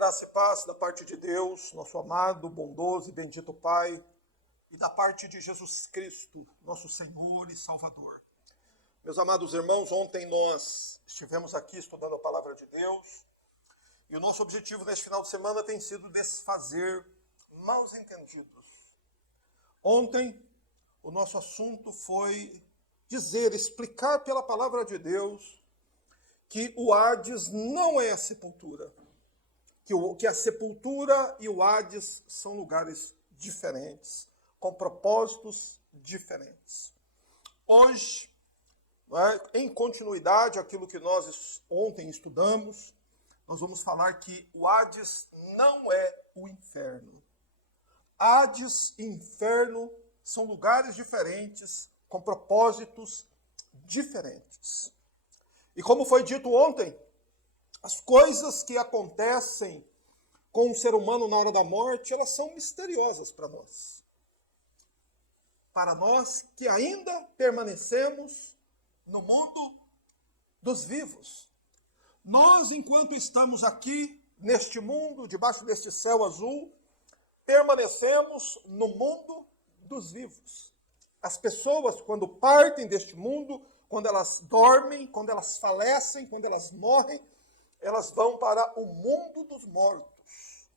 Graça e paz da parte de Deus, nosso amado, bondoso e bendito Pai, e da parte de Jesus Cristo, nosso Senhor e Salvador. Meus amados irmãos, ontem nós estivemos aqui estudando a palavra de Deus, e o nosso objetivo neste final de semana tem sido desfazer maus entendidos. Ontem, o nosso assunto foi explicar pela palavra de Deus que o Hades não é a sepultura. Que a sepultura e o Hades são lugares diferentes, com propósitos diferentes. Hoje, em continuidade àquilo que nós ontem estudamos, nós vamos falar que o Hades não é o inferno. Hades e inferno são lugares diferentes, com propósitos diferentes. E como foi dito ontem, as coisas que acontecem com o ser humano na hora da morte, elas são misteriosas para nós. Para nós que ainda permanecemos no mundo dos vivos. Nós, enquanto estamos aqui, neste mundo, debaixo deste céu azul, permanecemos no mundo dos vivos. As pessoas, quando partem deste mundo, quando elas dormem, quando elas falecem, quando elas morrem, elas vão para o mundo dos mortos.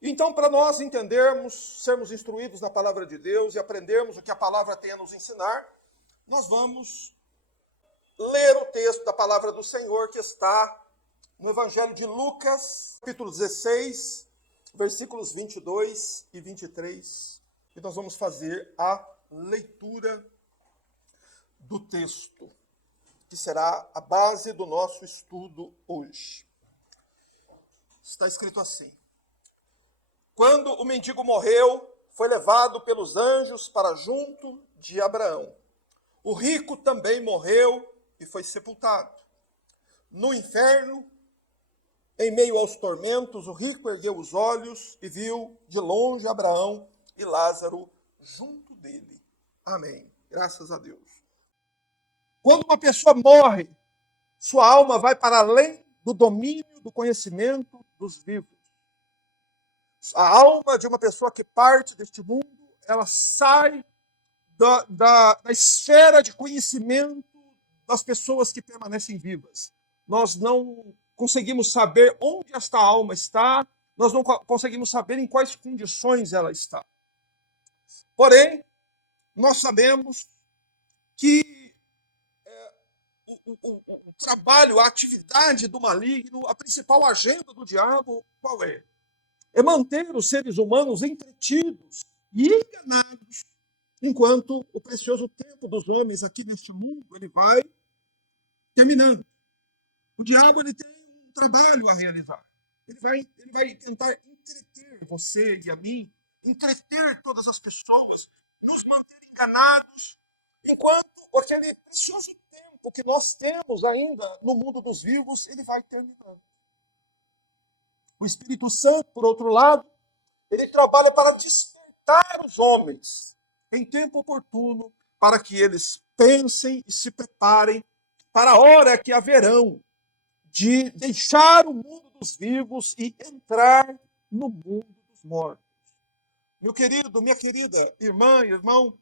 Então, para nós entendermos, sermos instruídos na palavra de Deus e aprendermos o que a palavra tem a nos ensinar, nós vamos ler o texto da palavra do Senhor que está no Evangelho de Lucas, capítulo 16, versículos 22 e 23. E nós vamos fazer a leitura do texto, que será a base do nosso estudo hoje. Está escrito assim: quando o mendigo morreu, foi levado pelos anjos para junto de Abraão. O rico também morreu e foi sepultado. No inferno, em meio aos tormentos, o rico ergueu os olhos e viu de longe Abraão e Lázaro junto dele. Amém. Graças a Deus. Quando uma pessoa morre, sua alma vai para além do domínio, do conhecimento dos vivos. A alma de uma pessoa que parte deste mundo, ela sai da esfera de conhecimento das pessoas que permanecem vivas. Nós não conseguimos saber onde esta alma está, nós não conseguimos saber em quais condições ela está. Porém, nós sabemos que o trabalho, a atividade do maligno, a principal agenda do diabo, qual é? É manter os seres humanos entretidos e enganados, enquanto o precioso tempo dos homens aqui neste mundo ele vai terminando. O diabo ele tem um trabalho a realizar. Ele vai tentar entreter você e a mim, entreter todas as pessoas, nos manter enganados, enquanto aquele precioso tempo que nós temos ainda no mundo dos vivos, ele vai terminando. O Espírito Santo, por outro lado, ele trabalha para despertar os homens em tempo oportuno, para que eles pensem e se preparem para a hora que haverão de deixar o mundo dos vivos e entrar no mundo dos mortos. Meu querido, minha querida irmã, irmão,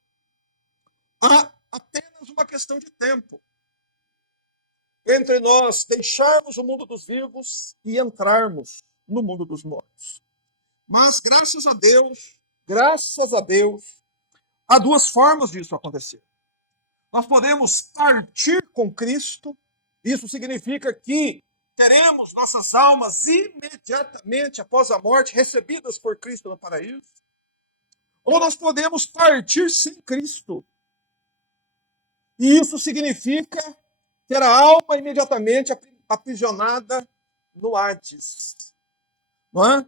há apenas uma questão de tempo entre nós deixarmos o mundo dos vivos e entrarmos no mundo dos mortos. Mas, graças a Deus, há duas formas disso acontecer. Nós podemos partir com Cristo, isso significa que teremos nossas almas imediatamente após a morte recebidas por Cristo no paraíso, ou nós podemos partir sem Cristo. E isso significa ter a alma imediatamente aprisionada no Hades. Não é?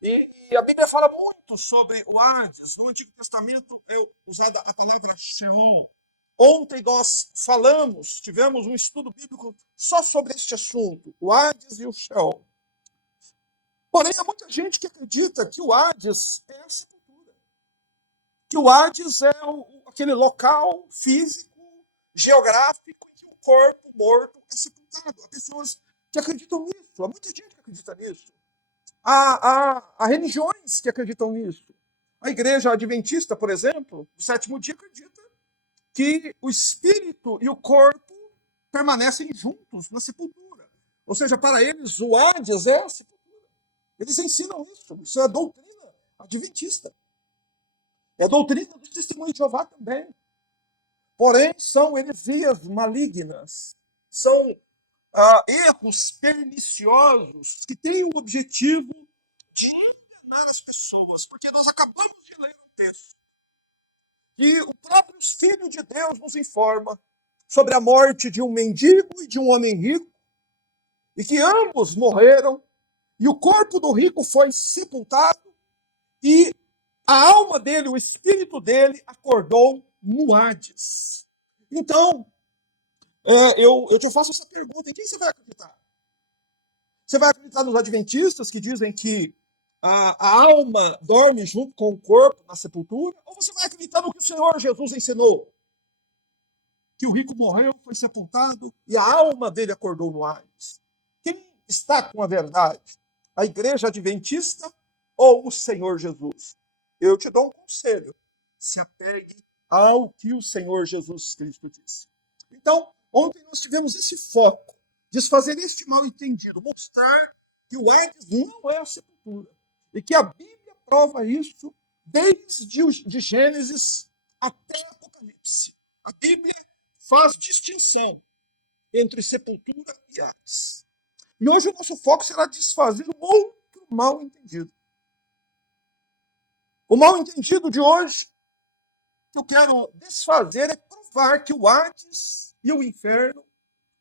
E a Bíblia fala muito sobre o Hades. No Antigo Testamento é usada a palavra Sheol. Ontem nós tivemos um estudo bíblico só sobre este assunto, o Hades e o Sheol. Porém, há muita gente que acredita que o Hades é a sepultura. Que o Hades é aquele local físico, geográfico, em que o corpo morto é sepultado. Há pessoas que acreditam nisso, há muita gente que acredita nisso. Há religiões que acreditam nisso. A igreja adventista, por exemplo, o sétimo dia acredita que o espírito e o corpo permanecem juntos na sepultura. Ou seja, para eles, o Hades é a sepultura. Eles ensinam isso. Isso é a doutrina adventista. É a doutrina do testemunho de Jeová também. Porém, são heresias malignas. São erros perniciosos que têm o objetivo de enganar as pessoas. Porque nós acabamos de ler um texto que o próprio Filho de Deus nos informa sobre a morte de um mendigo e de um homem rico, e que ambos morreram, e o corpo do rico foi sepultado, e a alma dele, o espírito dele, acordou no Hades. Então, eu te faço essa pergunta: em quem você vai acreditar? Você vai acreditar nos adventistas que dizem que a alma dorme junto com o corpo na sepultura? Ou você vai acreditar no que o Senhor Jesus ensinou? Que o rico morreu, foi sepultado e a alma dele acordou no Hades. Quem está com a verdade? A igreja adventista ou o Senhor Jesus? Eu te dou um conselho: se apegue ao que o Senhor Jesus Cristo disse. Então, ontem nós tivemos esse foco, desfazer este mal entendido, mostrar que o Hades não é a sepultura e que a Bíblia prova isso desde de Gênesis até Apocalipse. A Bíblia faz distinção entre sepultura e Hades. E hoje o nosso foco será desfazer um outro mal entendido. O mal entendido de hoje que eu quero desfazer é provar que o Hades e o inferno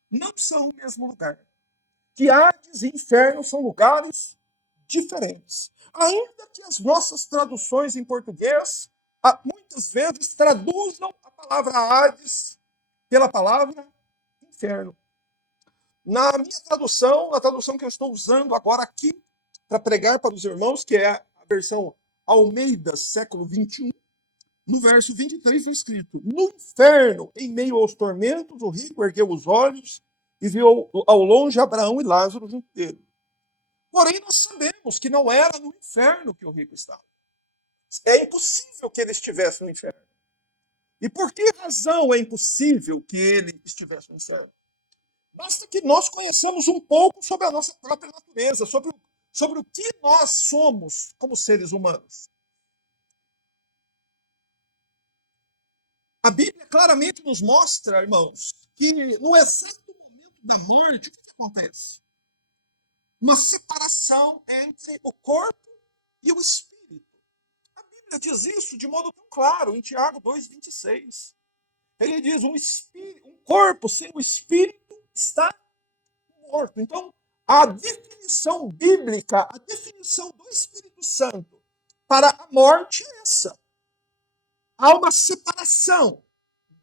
não são o mesmo lugar. Que Hades e inferno são lugares diferentes. Ainda que as nossas traduções em português muitas vezes traduzam a palavra Hades pela palavra inferno. Na minha tradução, na tradução que eu estou usando agora aqui para pregar para os irmãos, que é a versão Almeida, século 21, no verso 23 foi escrito: no inferno, em meio aos tormentos, o rico ergueu os olhos e viu ao longe Abraão e Lázaro junto dele. Porém, nós sabemos que não era no inferno que o rico estava. É impossível que ele estivesse no inferno. E por que razão é impossível que ele estivesse no inferno? Basta que nós conheçamos um pouco sobre a nossa própria natureza, sobre o que nós somos como seres humanos. A Bíblia claramente nos mostra, irmãos, que no exato momento da morte, o que acontece? Uma separação entre o corpo e o espírito. A Bíblia diz isso de modo tão claro em Tiago 2,26. Ele diz: um corpo sem o espírito está morto. Então, a definição bíblica, a definição do Espírito Santo para a morte é essa. Há uma separação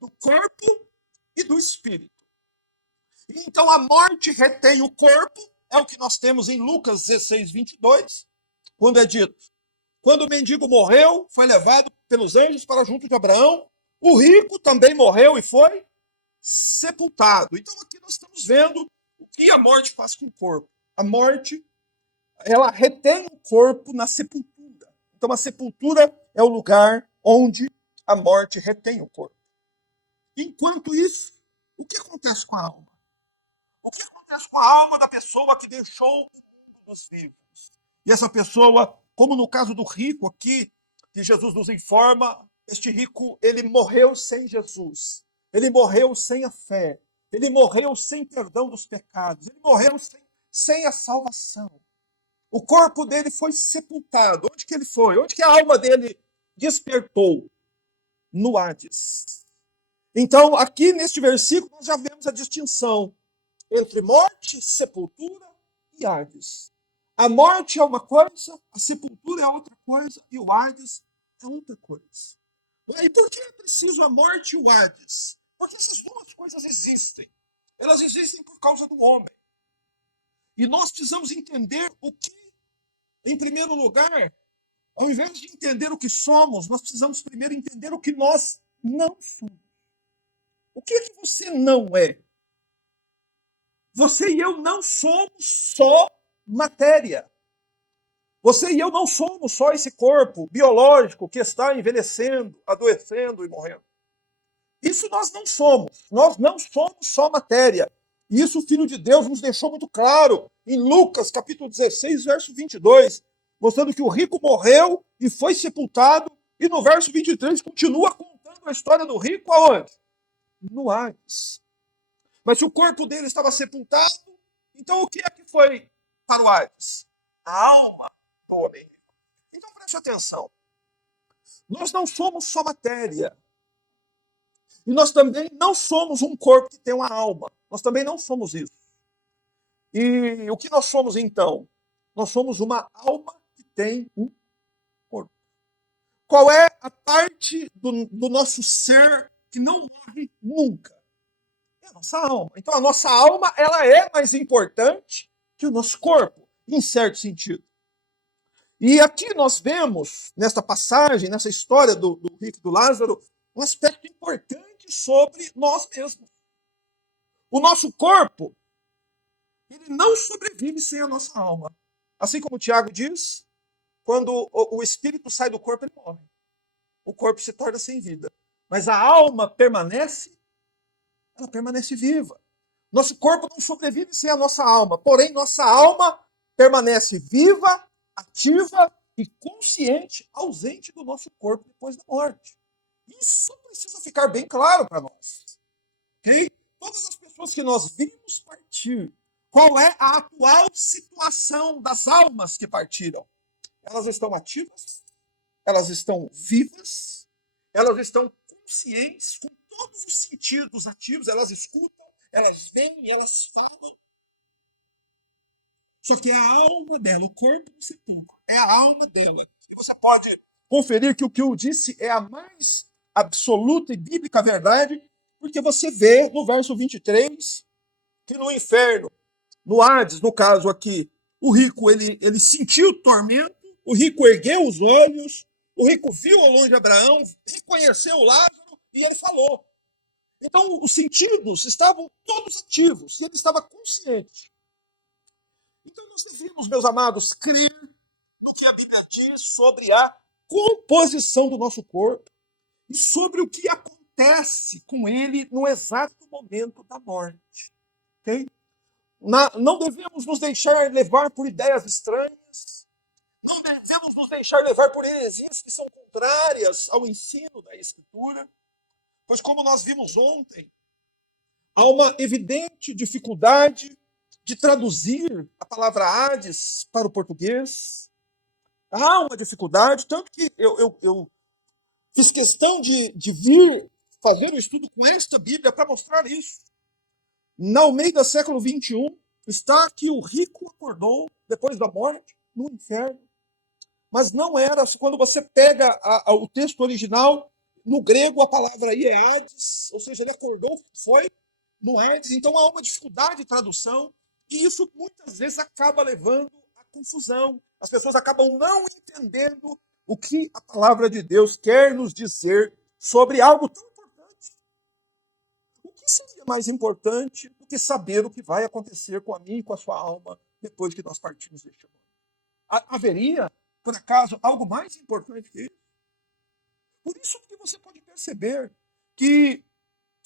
do corpo e do espírito. Então, a morte retém o corpo, é o que nós temos em Lucas 16:22, quando é dito: quando o mendigo morreu, foi levado pelos anjos para junto de Abraão, o rico também morreu e foi sepultado. Então, aqui nós estamos vendo o que a morte faz com o corpo. A morte, ela retém o corpo na sepultura. Então, a sepultura é o lugar onde a morte retém o corpo. Enquanto isso, o que acontece com a alma? O que acontece com a alma da pessoa que deixou o mundo dos vivos? E essa pessoa, como no caso do rico aqui, que Jesus nos informa, este rico, ele morreu sem Jesus. Ele morreu sem a fé. Ele morreu sem perdão dos pecados. Ele morreu sem a salvação. O corpo dele foi sepultado. Onde que ele foi? Onde que a alma dele despertou? No Hades. Então, aqui neste versículo, nós já vemos a distinção entre morte, sepultura e Hades. A morte é uma coisa, a sepultura é outra coisa e o Hades é outra coisa. E por que é preciso a morte e o Hades? Porque essas duas coisas existem. Elas existem por causa do homem. E nós precisamos entender o que, em primeiro lugar, ao invés de entender o que somos, nós precisamos primeiro entender o que nós não somos. O que é que você não é? Você e eu não somos só matéria. Você e eu não somos só esse corpo biológico que está envelhecendo, adoecendo e morrendo. Isso nós não somos. Nós não somos só matéria. Isso o Filho de Deus nos deixou muito claro em Lucas, capítulo 16, verso 22, mostrando que o rico morreu e foi sepultado, e no verso 23 continua contando a história do rico aonde? No Hades. Mas se o corpo dele estava sepultado, então o que é que foi para o Hades? A alma do homem. Então preste atenção. Nós não somos só matéria. E nós também não somos um corpo que tem uma alma. Nós também não somos isso. E o que nós somos então? Nós somos uma alma que tem um corpo. Qual é a parte do nosso ser que não morre nunca? É a nossa alma. Então a nossa alma ela é mais importante que o nosso corpo, em certo sentido. E aqui nós vemos, nesta passagem, nessa história do rico e do Lázaro, um aspecto importante sobre nós mesmos. O nosso corpo, ele não sobrevive sem a nossa alma. Assim como o Tiago diz, quando o espírito sai do corpo, ele morre. O corpo se torna sem vida. Mas a alma permanece, ela permanece viva. Nosso corpo não sobrevive sem a nossa alma, porém nossa alma permanece viva, ativa e consciente, ausente do nosso corpo depois da morte. Isso precisa ficar bem claro para nós. Okay? Todas as pessoas que nós vimos partir, qual é a atual situação das almas que partiram? Elas estão ativas? Elas estão vivas? Elas estão conscientes, com todos os sentidos ativos? Elas escutam, elas veem, elas falam? Só que é a alma dela, o corpo não se toca, é a alma dela. E você pode conferir que o que eu disse é a mais absoluta e bíblica verdade, porque você vê no verso 23 que no inferno, no Hades, no caso aqui, o rico ele sentiu o tormento, o rico ergueu os olhos, o rico viu ao longe Abraão, reconheceu Lázaro e ele falou. Então os sentidos estavam todos ativos e ele estava consciente. Então nós devemos, meus amados, crer no que a Bíblia diz sobre a composição do nosso corpo e sobre o que acontece com ele no exato momento da morte. Okay? Não devemos nos deixar levar por ideias estranhas, não devemos nos deixar levar por heresias que são contrárias ao ensino da Escritura, pois como nós vimos ontem, há uma evidente dificuldade de traduzir a palavra Hades para o português. Há uma dificuldade, tanto que eu fiz questão de vir fazer o estudo com esta Bíblia para mostrar isso. Na Almeida, século XXI, está que o rico acordou depois da morte no inferno. Mas não era, quando você pega o texto original, no grego a palavra aí é Hades, ou seja, ele acordou, foi no Hades, então há uma dificuldade de tradução, e isso muitas vezes acaba levando à confusão. As pessoas acabam não entendendo o que a palavra de Deus quer nos dizer sobre algo tão importante. O que seria mais importante do que saber o que vai acontecer com a minha e com a sua alma depois que nós partimos deste mundo? Haveria, por acaso, algo mais importante que isso? Por isso que você pode perceber que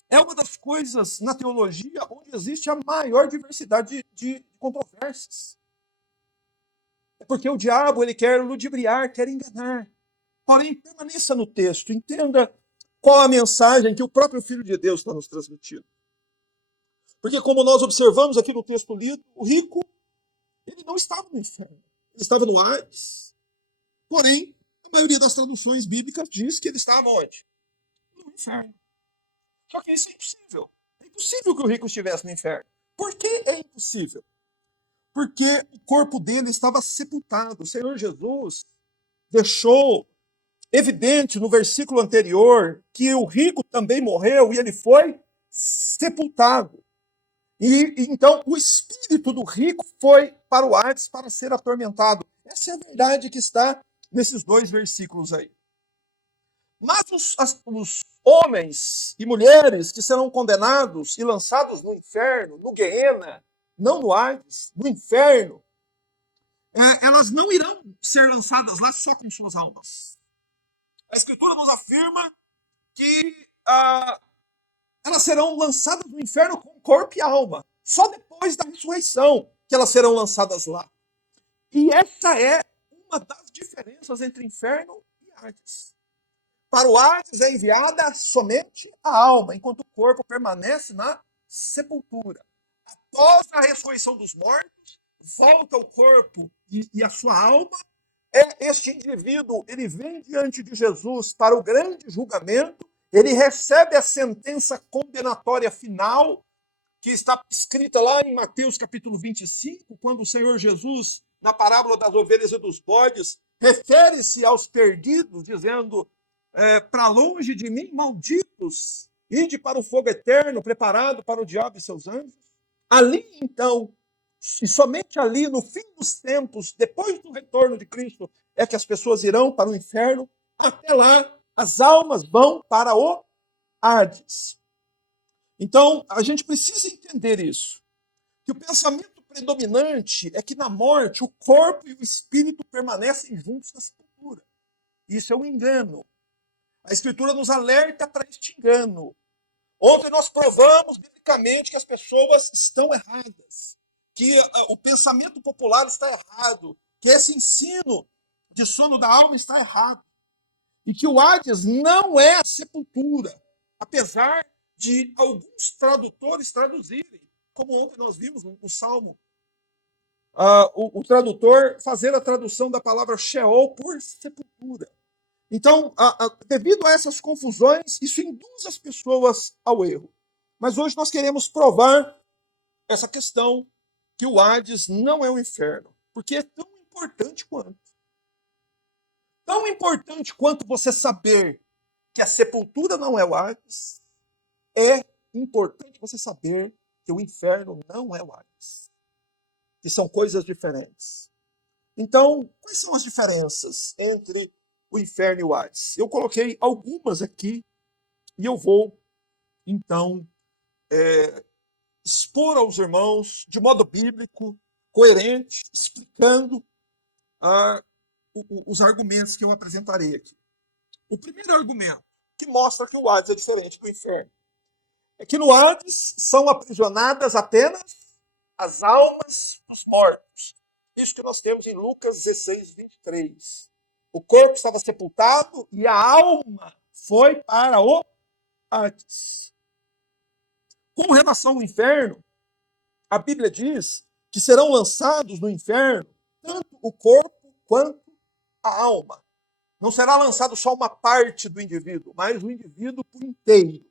é uma das coisas na teologia onde existe a maior diversidade de controvérsias. É porque o diabo ele quer ludibriar, quer enganar. Porém, permaneça no texto, entenda qual a mensagem que o próprio Filho de Deus está nos transmitindo. Porque como nós observamos aqui no texto lido, o rico, ele não estava no inferno, ele estava no Hades. Porém, a maioria das traduções bíblicas diz que ele estava onde? No inferno. Só que isso é impossível. É impossível que o rico estivesse no inferno. Por que é impossível? Porque o corpo dele estava sepultado. O Senhor Jesus deixou evidente no versículo anterior que o rico também morreu e ele foi sepultado. E então o espírito do rico foi para o Hades para ser atormentado. Essa é a verdade que está nesses dois versículos aí. Mas os homens e mulheres que serão condenados e lançados no inferno, no Guiena, não no Hades, no inferno, elas não irão ser lançadas lá só com suas almas. A Escritura nos afirma que elas serão lançadas no inferno com corpo e alma. Só depois da ressurreição que elas serão lançadas lá. E essa é uma das diferenças entre inferno e Hades. Para o Hades é enviada somente a alma, enquanto o corpo permanece na sepultura. Após a ressurreição dos mortos, volta o corpo e a sua alma. Este indivíduo, ele vem diante de Jesus para o grande julgamento, ele recebe a sentença condenatória final, que está escrita lá em Mateus capítulo 25, quando o Senhor Jesus, na parábola das ovelhas e dos bodes, refere-se aos perdidos, dizendo, para longe de mim, malditos, ide para o fogo eterno, preparado para o diabo e seus anjos. Ali, então, e somente ali, no fim dos tempos, depois do retorno de Cristo, é que as pessoas irão para o inferno. Até lá, as almas vão para o Hades. Então, a gente precisa entender isso. Que o pensamento predominante é que na morte, o corpo e o espírito permanecem juntos na sepultura. Isso é um engano. A Escritura nos alerta para este engano. Ontem nós provamos biblicamente que as pessoas estão erradas, que o pensamento popular está errado, que esse ensino de sono da alma está errado, e que o Hades não é a sepultura, apesar de alguns tradutores traduzirem, como ontem nós vimos no Salmo, o tradutor fazer a tradução da palavra Sheol por sepultura. Então, devido a essas confusões, isso induz as pessoas ao erro. Mas hoje nós queremos provar essa questão que o Hades não é o inferno, porque é tão importante quanto. Tão importante quanto você saber que a sepultura não é o Hades, é importante você saber que o inferno não é o Hades. Que são coisas diferentes. Então, quais são as diferenças entre o inferno e o Hades? Eu coloquei algumas aqui e eu vou, então, expor aos irmãos, de modo bíblico, coerente, explicando os argumentos que eu apresentarei aqui. O primeiro argumento, que mostra que o Hades é diferente do inferno, é que no Hades são aprisionadas apenas as almas dos mortos. Isso que nós temos em Lucas 16, 23. O corpo estava sepultado e a alma foi para o Hades. Com relação ao inferno, a Bíblia diz que serão lançados no inferno tanto o corpo quanto a alma. Não será lançado só uma parte do indivíduo, mas o indivíduo por inteiro.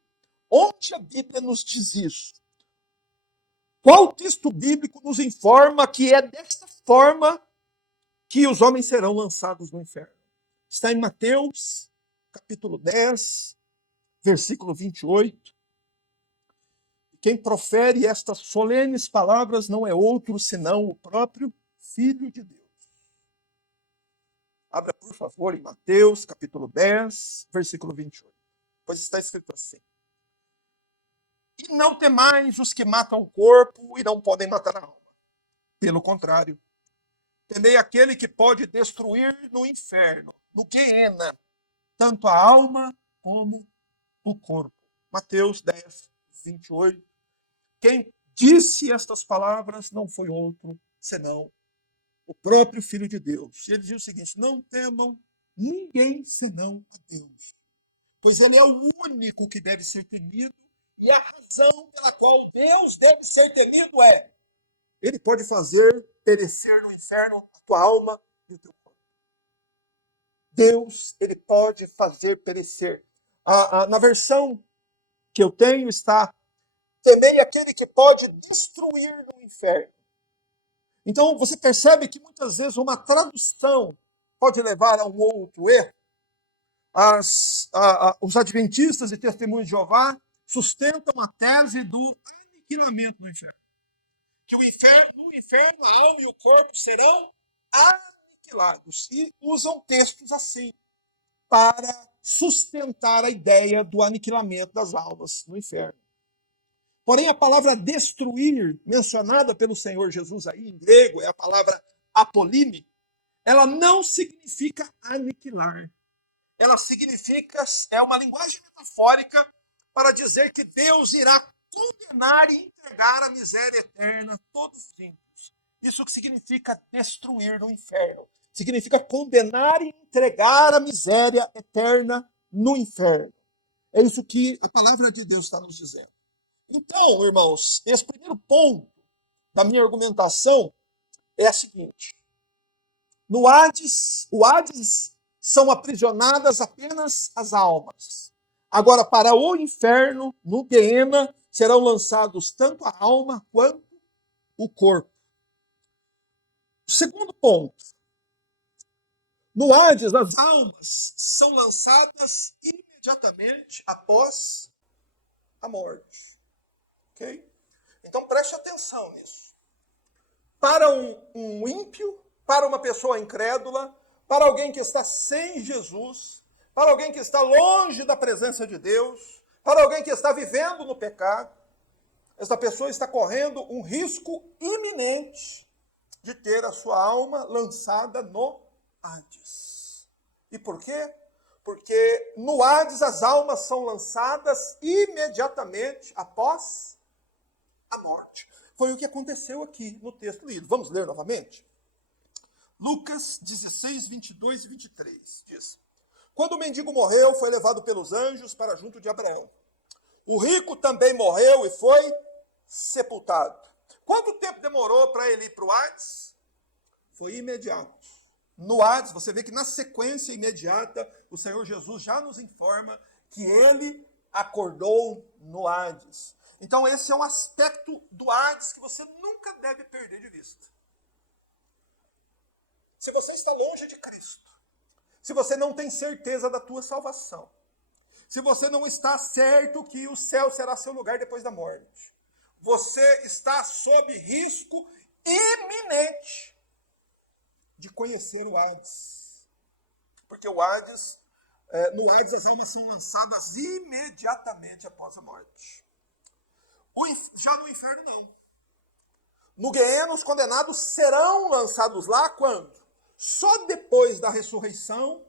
Onde a Bíblia nos diz isso? Qual texto bíblico nos informa que é desta forma que os homens serão lançados no inferno? Está em Mateus, capítulo 10, versículo 28. Quem profere estas solenes palavras não é outro senão o próprio Filho de Deus. Abra, por favor, em Mateus, capítulo 10, versículo 28. Pois está escrito assim. E não temais os que matam o corpo e não podem matar a alma. Pelo contrário, temei aquele que pode destruir no inferno, no Guiena, tanto a alma como o corpo. Mateus 10, 28. Quem disse estas palavras não foi outro senão o próprio Filho de Deus. E ele diz o seguinte: não temam ninguém senão a Deus, pois ele é o único que deve ser temido, e a razão pela qual Deus deve ser temido é: ele pode fazer perecer no inferno a tua alma e o teu corpo. Deus, ele pode fazer perecer. Na versão que eu tenho está: temei aquele que pode destruir no inferno. Então, você percebe que muitas vezes uma tradução pode levar a um outro erro. Os adventistas e testemunhos de Jeová sustentam a tese do aniquilamento do inferno. Que no inferno, a alma e o corpo serão aniquilados. E usam textos assim para sustentar a ideia do aniquilamento das almas no inferno. Porém, a palavra destruir, mencionada pelo Senhor Jesus aí em grego, é a palavra apolime, ela não significa aniquilar. Ela significa, é uma linguagem metafórica para dizer que Deus irá condenar e entregar à miséria eterna todos os ímpios. Isso que significa destruir no inferno. Significa condenar e entregar a miséria eterna no inferno. É isso que a palavra de Deus está nos dizendo. Então, irmãos, esse primeiro ponto da minha argumentação é a seguinte. No Hades, o Hades são aprisionadas apenas as almas. Agora, para o inferno, no Guiena, serão lançados tanto a alma quanto o corpo. O segundo ponto. No Hades, as almas são lançadas imediatamente após a morte. Ok? Então preste atenção nisso. Para um ímpio, para uma pessoa incrédula, para alguém que está sem Jesus, para alguém que está longe da presença de Deus, para alguém que está vivendo no pecado, essa pessoa está correndo um risco iminente de ter a sua alma lançada no Hades. E por quê? Porque no Hades as almas são lançadas imediatamente após a morte. Foi o que aconteceu aqui no texto lido. Vamos ler novamente? Lucas 16, 22 e 23 diz: Quando o mendigo morreu, foi levado pelos anjos para junto de Abraão. O rico também morreu e foi sepultado. Quanto tempo demorou para ele ir para o Hades? Foi imediato. No Hades, você vê que na sequência imediata, o Senhor Jesus já nos informa que ele acordou no Hades. Então esse é um aspecto do Hades que você nunca deve perder de vista. Se você está longe de Cristo, se você não tem certeza da tua salvação, se você não está certo que o céu será seu lugar depois da morte, você está sob risco iminente de conhecer o Hades. Porque o Hades, no Hades as almas são lançadas imediatamente após a morte. Já no inferno não. No Guiena os condenados serão lançados lá quando? Só depois da ressurreição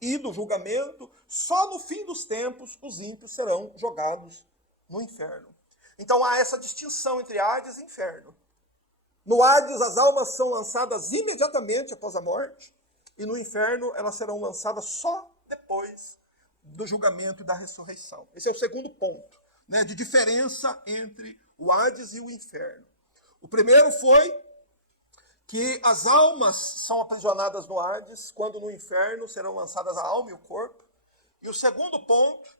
e do julgamento, só no fim dos tempos os ímpios serão jogados no inferno. Então há essa distinção entre Hades e inferno. No Hades, as almas são lançadas imediatamente após a morte, e no inferno elas serão lançadas só depois do julgamento e da ressurreição. Esse é o segundo ponto, né, de diferença entre o Hades e o inferno. O primeiro foi que as almas são aprisionadas no Hades, quando no inferno serão lançadas a alma e o corpo. E o segundo ponto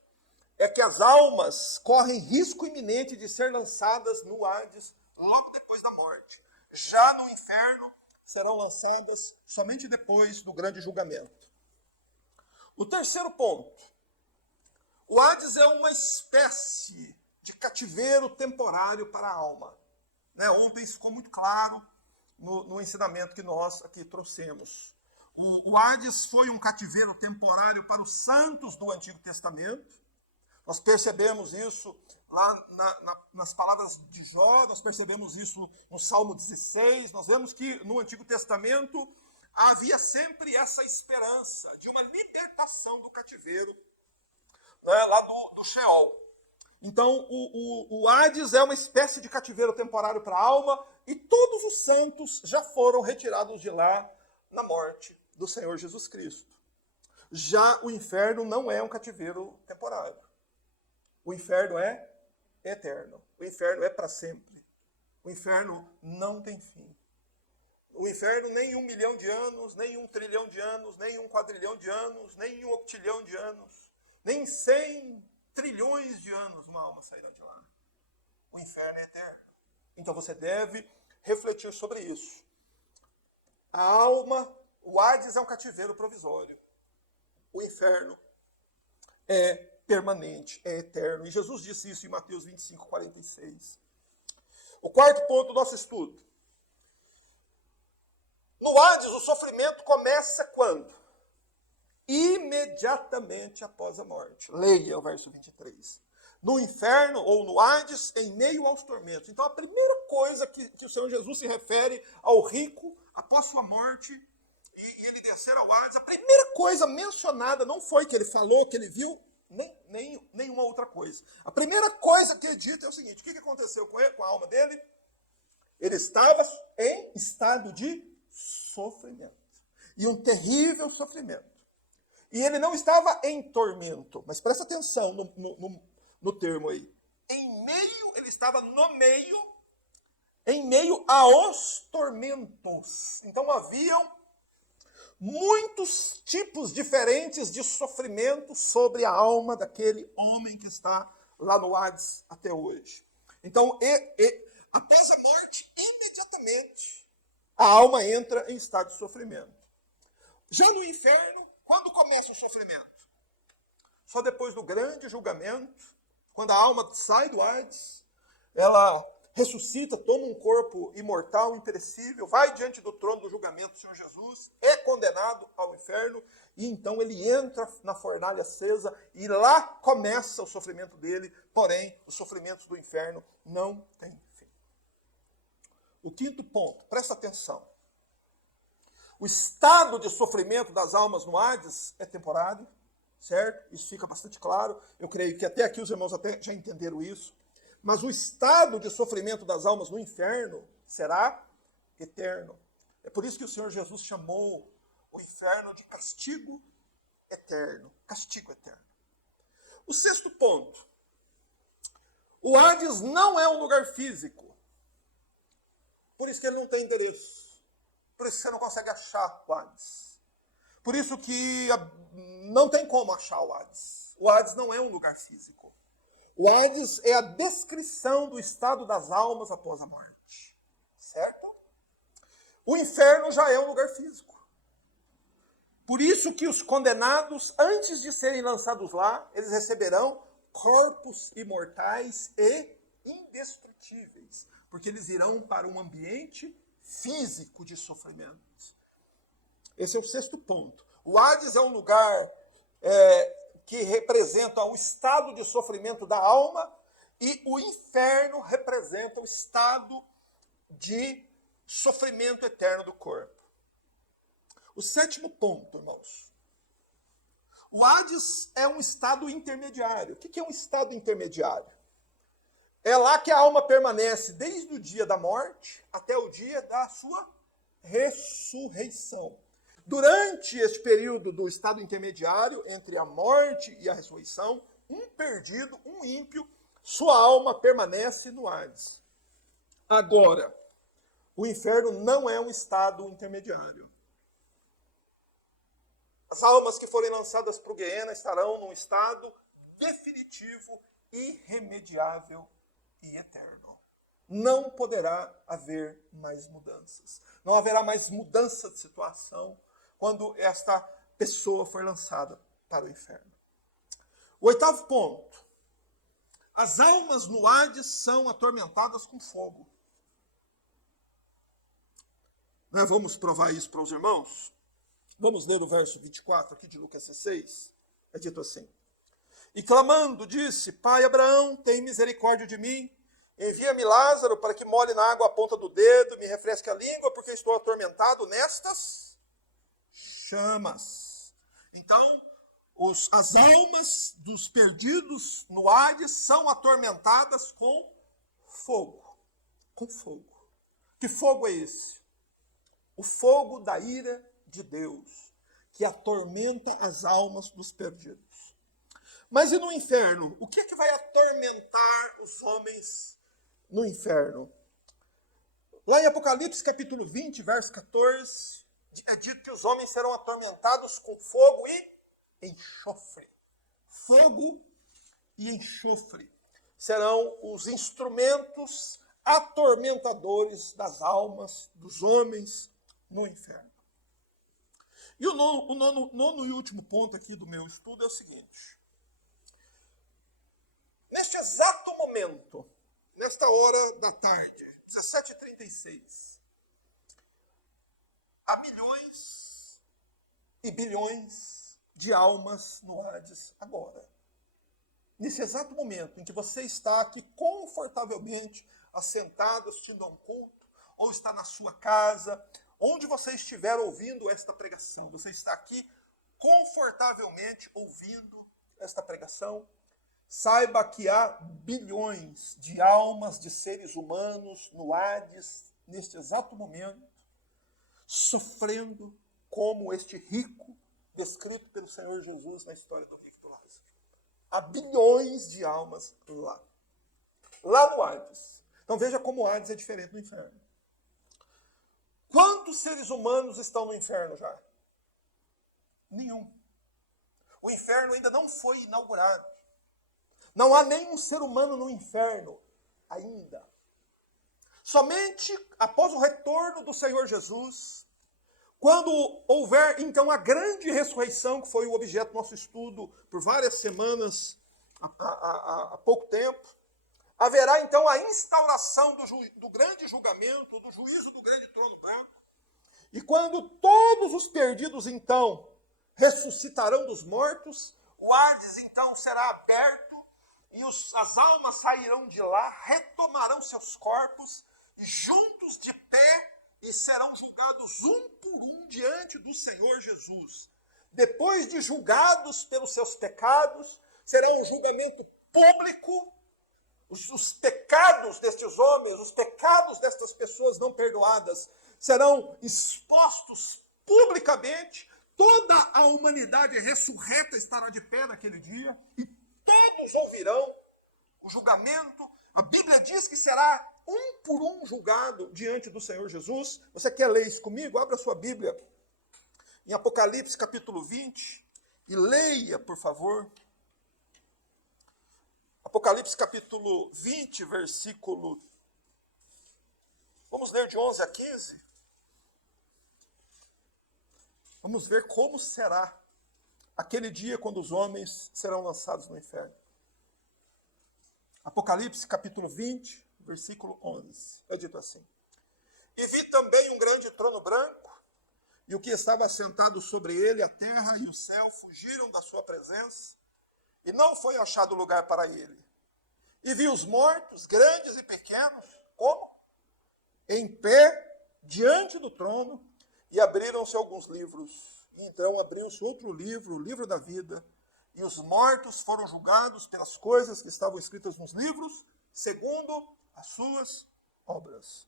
é que as almas correm risco iminente de ser lançadas no Hades logo depois da morte. Já no inferno, serão lançadas somente depois do grande julgamento. O terceiro ponto. O Hades é uma espécie de cativeiro temporário para a alma. Né? Ontem isso ficou muito claro no ensinamento que nós aqui trouxemos. O Hades foi um cativeiro temporário para os santos do Antigo Testamento. Nós percebemos isso lá nas palavras de Jó, nós percebemos isso no Salmo 16, nós vemos que no Antigo Testamento havia sempre essa esperança de uma libertação do cativeiro, né, lá do Sheol. Então, o Hades é uma espécie de cativeiro temporário para a alma, e todos os santos já foram retirados de lá na morte do Senhor Jesus Cristo. Já o inferno não é um cativeiro temporário. O inferno é eterno. O inferno é para sempre. O inferno não tem fim. O inferno nem 1 milhão de anos, nem 1 trilhão de anos, nem 1 quadrilhão de anos, nem 1 octilhão de anos, nem 100 trilhões de anos uma alma sairá de lá. O inferno é eterno. Então você deve refletir sobre isso. A alma, o Hades é um cativeiro provisório. O inferno é permanente, é eterno. E Jesus disse isso em Mateus 25, 46. O quarto ponto do nosso estudo. No Hades, o sofrimento começa quando? Imediatamente após a morte. Leia o verso 23. no inferno ou no Hades, em meio aos tormentos. Então, a primeira coisa que o Senhor Jesus se refere ao rico, após sua morte, e ele descer ao Hades, a primeira coisa mencionada não foi que ele falou, que ele viu, nenhuma outra coisa. A primeira coisa que é dita é o seguinte: o que aconteceu com ele, com a alma dele? Ele estava em estado de sofrimento. E um terrível sofrimento. E ele não estava em tormento. Mas presta atenção no termo aí. Ele estava no meio, em meio aos tormentos. Então haviam muitos tipos diferentes de sofrimento sobre a alma daquele homem que está lá no Hades até hoje. Então, após a morte, imediatamente, a alma entra em estado de sofrimento. Já no inferno, quando começa o sofrimento? Só depois do grande julgamento, quando a alma sai do Hades, ela ressuscita, toma um corpo imortal, imperecível, vai diante do trono do julgamento do Senhor Jesus, é condenado ao inferno, e então ele entra na fornalha acesa, e lá começa o sofrimento dele, porém, os sofrimentos do inferno não têm fim. O quinto ponto, presta atenção. O estado de sofrimento das almas no Hades é temporário, certo? Isso fica bastante claro. Eu creio que até aqui os irmãos até já entenderam isso. Mas o estado de sofrimento das almas no inferno será eterno. É por isso que o Senhor Jesus chamou o inferno de castigo eterno. Castigo eterno. O sexto ponto. O Hades não é um lugar físico. Por isso que ele não tem endereço. Por isso que você não consegue achar o Hades. Por isso que não tem como achar o Hades. O Hades não é um lugar físico. O Hades é a descrição do estado das almas após a morte. Certo? O inferno já é um lugar físico. Por isso que os condenados, antes de serem lançados lá, eles receberão corpos imortais e indestrutíveis. Porque eles irão para um ambiente físico de sofrimento. Esse é o sexto ponto. O Hades é um lugar que representa o estado de sofrimento da alma, e o inferno representa o estado de sofrimento eterno do corpo. O sétimo ponto, irmãos. O Hades é um estado intermediário. O que é um estado intermediário? É lá que a alma permanece desde o dia da morte até o dia da sua ressurreição. Durante este período do estado intermediário, entre a morte e a ressurreição, um perdido, um ímpio, sua alma permanece no Hades. Agora, o inferno não é um estado intermediário. As almas que forem lançadas para o Guiena estarão num estado definitivo, irremediável e eterno. Não poderá haver mais mudanças. Não haverá mais mudança de situação quando esta pessoa for lançada para o inferno. O oitavo ponto. As almas no Hades são atormentadas com fogo. Nós vamos provar isso para os irmãos? Vamos ler o verso 24 aqui de Lucas 16. É dito assim: E clamando, disse: Pai Abraão, tem misericórdia de mim. Envia-me Lázaro para que molhe na água a ponta do dedo, me refresque a língua, porque estou atormentado nestas chamas. Então, as almas dos perdidos no Hades são atormentadas com fogo. Com fogo. Que fogo é esse? O fogo da ira de Deus, que atormenta as almas dos perdidos. Mas e no inferno? O que é que vai atormentar os homens no inferno? Lá em Apocalipse capítulo 20, verso 14, é dito que os homens serão atormentados com fogo e enxofre. Fogo e enxofre serão os instrumentos atormentadores das almas dos homens no inferno. E o nono e último ponto aqui do meu estudo é o seguinte. Neste exato momento, nesta hora da tarde, 17h36, há milhões e bilhões de almas no Hades agora. nesse exato momento em que você está aqui confortavelmente assentado, assistindo a um culto, ou está na sua casa, onde você estiver ouvindo esta pregação, você está aqui confortavelmente ouvindo esta pregação, saiba que há bilhões de almas de seres humanos no Hades, neste exato momento, sofrendo como este rico descrito pelo Senhor Jesus na história do rico Lázaro. Há bilhões de almas lá no Hades. Então veja como o Hades é diferente do inferno. Quantos seres humanos estão no inferno já? Nenhum. O inferno ainda não foi inaugurado. Não há nenhum ser humano no inferno ainda. Somente após o retorno do Senhor Jesus, quando houver, então, a grande ressurreição, que foi o objeto do nosso estudo por várias semanas, há pouco tempo, haverá, então, a instauração do grande julgamento, do juízo do grande trono branco. E quando todos os perdidos, então, ressuscitarão dos mortos, o Hades, então, será aberto, e as almas sairão de lá, retomarão seus corpos, e juntos de pé, e serão julgados um por um diante do Senhor Jesus. Depois de julgados pelos seus pecados, será um julgamento público. Os pecados destes homens, os pecados destas pessoas não perdoadas, serão expostos publicamente. Toda a humanidade ressurreta estará de pé naquele dia, e todos ouvirão o julgamento. A Bíblia diz que será um por um julgado diante do Senhor Jesus. Você quer ler isso comigo? Abra sua Bíblia em Apocalipse capítulo 20 e leia, por favor. Apocalipse capítulo 20, versículo... Vamos ler de 11 a 15. Vamos ver como será aquele dia quando os homens serão lançados no inferno. Apocalipse capítulo 20, versículo 11. É dito assim: E vi também um grande trono branco, e o que estava sentado sobre ele, a terra e o céu, fugiram da sua presença, e não foi achado lugar para ele. E vi os mortos, grandes e pequenos, como? Em pé, diante do trono, e abriram-se alguns livros. E então abriu-se outro livro, o livro da vida, e os mortos foram julgados pelas coisas que estavam escritas nos livros, segundo as suas obras.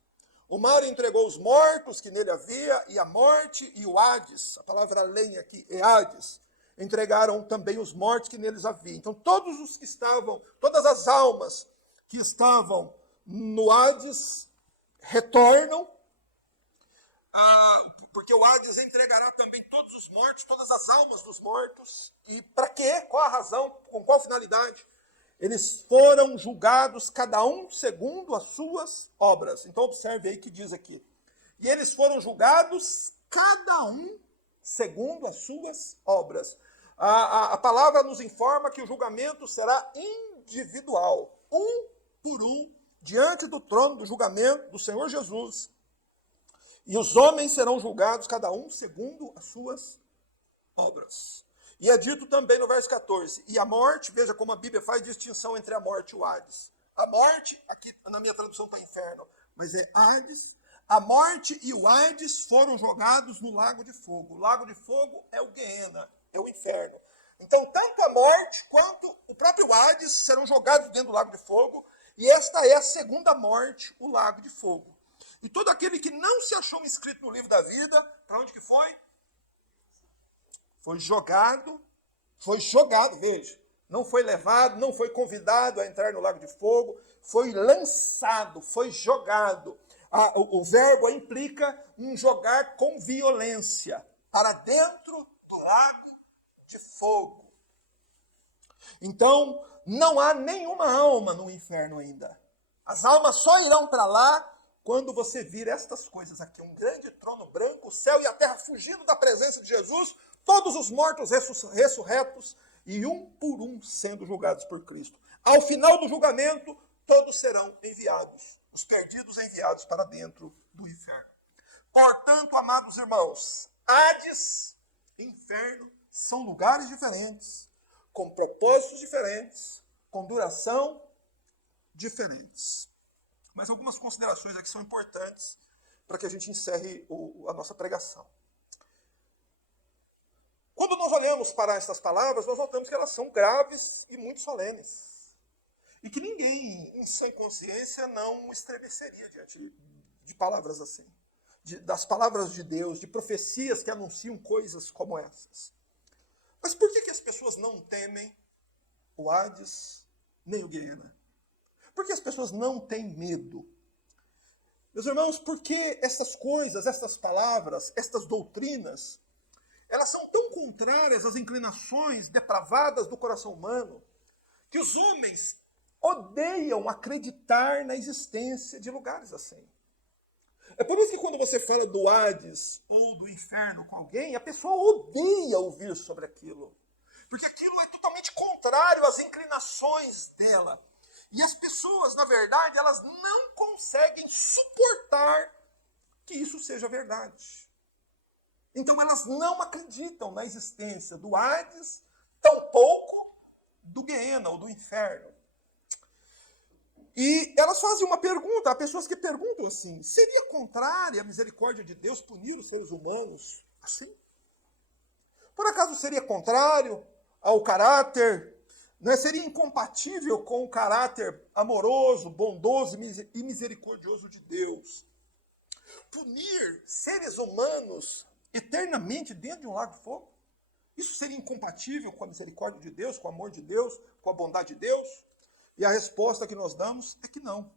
O mar entregou os mortos que nele havia, e a morte e o Hades, a palavra além aqui é Hades, entregaram também os mortos que neles havia. Então todos os que estavam, todas as almas que estavam no Hades retornam, porque o Hades entregará também todos os mortos, todas as almas dos mortos. E para quê? Qual a razão? Com qual finalidade? Eles foram julgados, cada um segundo as suas obras. Então observe aí que diz aqui. E eles foram julgados, cada um segundo as suas obras. A palavra nos informa que o julgamento será individual, um por um, diante do trono do julgamento do Senhor Jesus. E os homens serão julgados, cada um segundo as suas obras. E é dito também no verso 14, e a morte, veja como a Bíblia faz distinção entre a morte e o Hades. A morte, aqui na minha tradução está inferno, mas é Hades. A morte e o Hades foram jogados no lago de fogo. O lago de fogo é o Guiena, é o inferno. Então, tanto a morte quanto o próprio Hades serão jogados dentro do lago de fogo, e esta é a segunda morte, o lago de fogo. E todo aquele que não se achou inscrito no livro da vida, para onde que foi? Foi jogado, veja. Não foi levado, não foi convidado a entrar no lago de fogo, foi lançado, foi jogado. O verbo implica um jogar com violência para dentro do lago de fogo. Então, não há nenhuma alma no inferno ainda. As almas só irão para lá quando você vir estas coisas aqui, um grande trono branco, o céu e a terra fugindo da presença de Jesus, todos os mortos ressurretos e um por um sendo julgados por Cristo. Ao final do julgamento, todos serão enviados, os perdidos enviados para dentro do inferno. Portanto, amados irmãos, Hades e inferno são lugares diferentes, com propósitos diferentes, com duração diferentes. Mas algumas considerações aqui são importantes para que a gente encerre a nossa pregação. Quando nós olhamos para essas palavras, nós notamos que elas são graves e muito solenes. E que ninguém, em sã consciência, não estremeceria diante de palavras assim. Das palavras de Deus, de profecias que anunciam coisas como essas. Mas por que as pessoas não temem o Hades nem o Guiena? Por que as pessoas não têm medo? Meus irmãos, porque essas coisas, essas palavras, estas doutrinas, elas são tão contrárias às inclinações depravadas do coração humano, que os homens odeiam acreditar na existência de lugares assim. É por isso que quando você fala do Hades ou do inferno com alguém, a pessoa odeia ouvir sobre aquilo. Porque aquilo é totalmente contrário às inclinações dela. E as pessoas, na verdade, elas não conseguem suportar que isso seja verdade. Então elas não acreditam na existência do Hades, tampouco do Guiena ou do inferno. E elas fazem uma pergunta, há pessoas que perguntam assim, seria contrária à misericórdia de Deus punir os seres humanos assim? Por acaso seria contrário ao caráter, seria incompatível com o caráter amoroso, bondoso e misericordioso de Deus? Punir seres humanos eternamente dentro de um lago de fogo? Isso seria incompatível com a misericórdia de Deus, com o amor de Deus, com a bondade de Deus? E a resposta que nós damos é que não.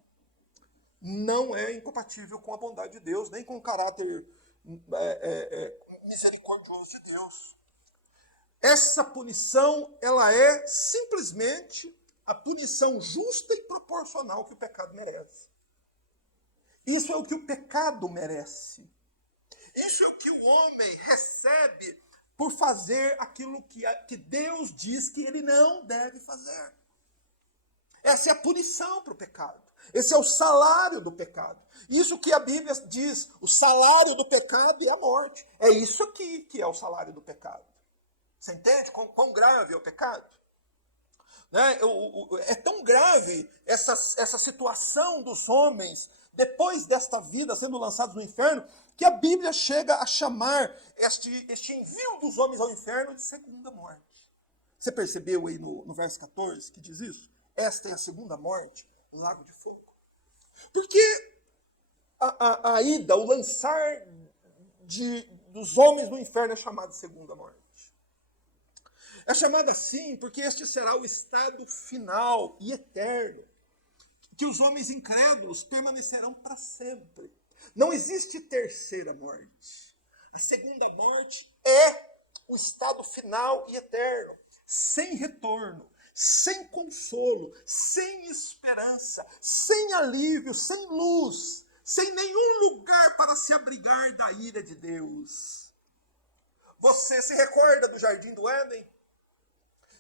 Não é incompatível com a bondade de Deus, nem com o caráter misericordioso de Deus. Essa punição, ela é simplesmente a punição justa e proporcional que o pecado merece. Isso é o que o pecado merece. Isso é o que o homem recebe por fazer aquilo que Deus diz que ele não deve fazer. Essa é a punição para o pecado. Esse é o salário do pecado. Isso que a Bíblia diz, o salário do pecado é a morte. É isso aqui que é o salário do pecado. Você entende quão grave é o pecado? Né? É tão grave essa situação dos homens, depois desta vida sendo lançados no inferno, que a Bíblia chega a chamar este envio dos homens ao inferno de segunda morte. Você percebeu aí no verso 14 que diz isso? Esta é a segunda morte, o lago de fogo. Porque a ida, o lançar dos homens no inferno é chamado de segunda morte. É chamado assim porque este será o estado final e eterno, que os homens incrédulos permanecerão para sempre. Não existe terceira morte. A segunda morte é o estado final e eterno, sem retorno, sem consolo, sem esperança, sem alívio, sem luz, sem nenhum lugar para se abrigar da ira de Deus. Você se recorda do Jardim do Éden?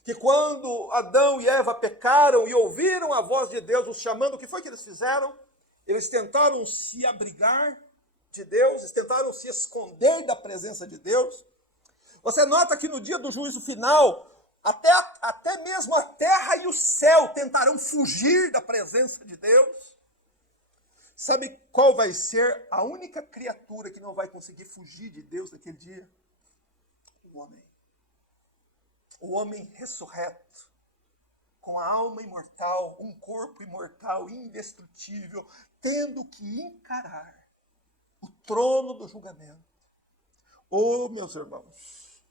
Que quando Adão e Eva pecaram e ouviram a voz de Deus os chamando, o que foi que eles fizeram? Eles tentaram se abrigar de Deus, eles tentaram se esconder da presença de Deus. Você nota que no dia do juízo final, até mesmo a terra e o céu tentarão fugir da presença de Deus. Sabe qual vai ser a única criatura que não vai conseguir fugir de Deus naquele dia? O homem. O homem ressurreto, com a alma imortal, um corpo imortal, indestrutível, tendo que encarar o trono do julgamento. Oh, meus irmãos,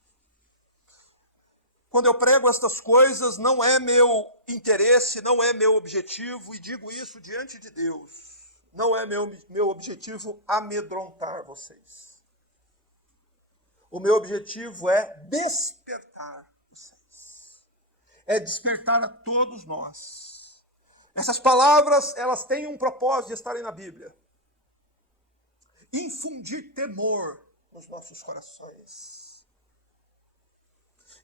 quando eu prego estas coisas, não é meu interesse, não é meu objetivo, e digo isso diante de Deus, não é meu objetivo amedrontar vocês. O meu objetivo é despertar. É despertar a todos nós. Essas palavras, elas têm um propósito de estarem na Bíblia. Infundir temor nos nossos corações.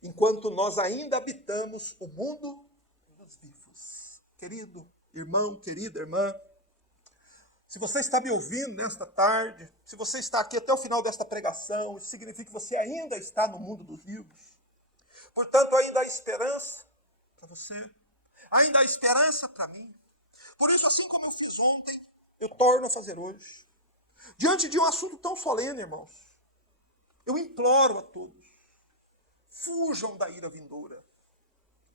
Enquanto nós ainda habitamos o mundo dos vivos. Querido irmão, querida irmã, se você está me ouvindo nesta tarde, se você está aqui até o final desta pregação, isso significa que você ainda está no mundo dos vivos. Portanto, ainda há esperança para você. Ainda há esperança para mim. Por isso, assim como eu fiz ontem, eu torno a fazer hoje. Diante de um assunto tão solene, irmãos, eu imploro a todos, fujam da ira vindoura.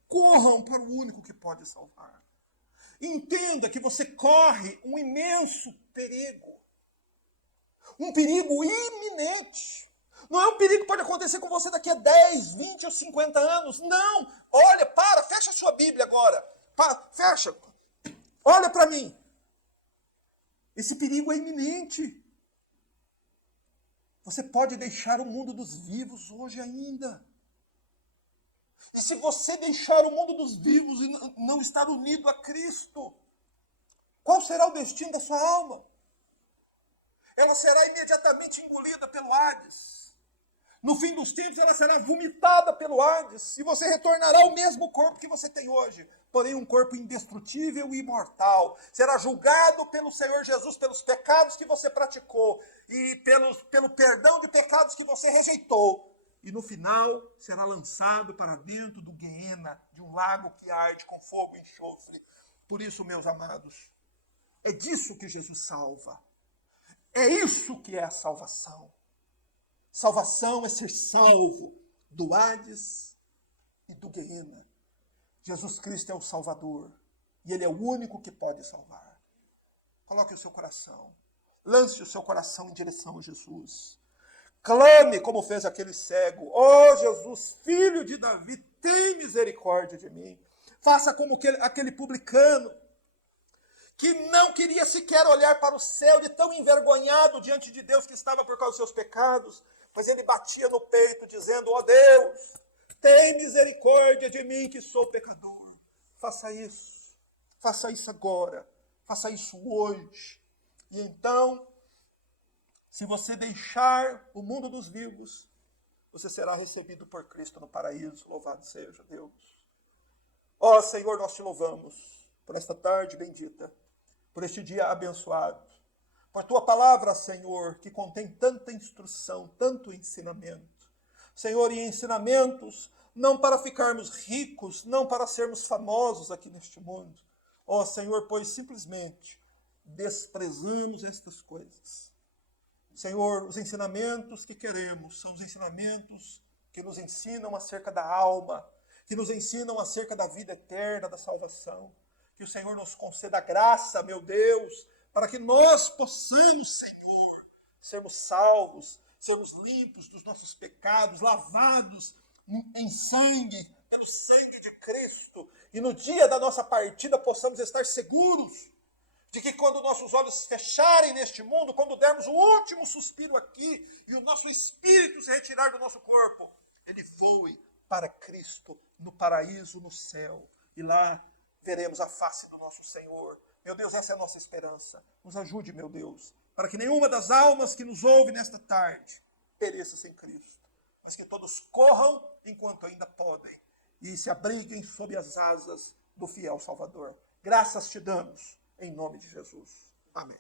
Corram para o único que pode salvar. Entenda que você corre um imenso perigo. Um perigo iminente. Não é um perigo que pode acontecer com você daqui a 10, 20 ou 50 anos. Não! Olha, fecha a sua Bíblia agora. Fecha. Olha para mim. Esse perigo é iminente. Você pode deixar o mundo dos vivos hoje ainda. E se você deixar o mundo dos vivos e não estar unido a Cristo, qual será o destino da sua alma? Ela será imediatamente engolida pelo Hades. No fim dos tempos, ela será vomitada pelo Hades. E você retornará ao mesmo corpo que você tem hoje. Porém, um corpo indestrutível e imortal. Será julgado pelo Senhor Jesus pelos pecados que você praticou. E pelo perdão de pecados que você rejeitou. E no final, será lançado para dentro do Guiena, de um lago que arde com fogo e enxofre. Por isso, meus amados, é disso que Jesus salva. É isso que é a salvação. Salvação é ser salvo do Hades e do Guiena. Jesus Cristo é o Salvador. E Ele é o único que pode salvar. Coloque o seu coração. Lance o seu coração em direção a Jesus. Clame como fez aquele cego. Ó Jesus, filho de Davi, tem misericórdia de mim. Faça como aquele publicano que não queria sequer olhar para o céu, de tão envergonhado diante de Deus que estava por causa dos seus pecados. Mas ele batia no peito, dizendo, ó Deus, tem misericórdia de mim que sou pecador. Faça isso agora, faça isso hoje. E então, se você deixar o mundo dos vivos, você será recebido por Cristo no paraíso. Louvado seja Deus. Ó Senhor, nós te louvamos por esta tarde bendita, por este dia abençoado, por tua palavra, Senhor, que contém tanta instrução, tanto ensinamento. Senhor, e ensinamentos não para ficarmos ricos, não para sermos famosos aqui neste mundo. Ó Senhor, pois simplesmente desprezamos estas coisas. Senhor, os ensinamentos que queremos são os ensinamentos que nos ensinam acerca da alma, que nos ensinam acerca da vida eterna, da salvação. Que o Senhor nos conceda a graça, meu Deus, para que nós possamos, Senhor, sermos salvos, sermos limpos dos nossos pecados, lavados em sangue, pelo sangue de Cristo. E no dia da nossa partida possamos estar seguros de que quando nossos olhos fecharem neste mundo, quando dermos o último suspiro aqui e o nosso espírito se retirar do nosso corpo, ele voe para Cristo no paraíso, no céu. E lá veremos a face do nosso Senhor. Meu Deus, essa é a nossa esperança. Nos ajude, meu Deus, para que nenhuma das almas que nos ouve nesta tarde pereça sem Cristo, mas que todos corram enquanto ainda podem e se abriguem sob as asas do fiel Salvador. Graças te damos, em nome de Jesus. Amém.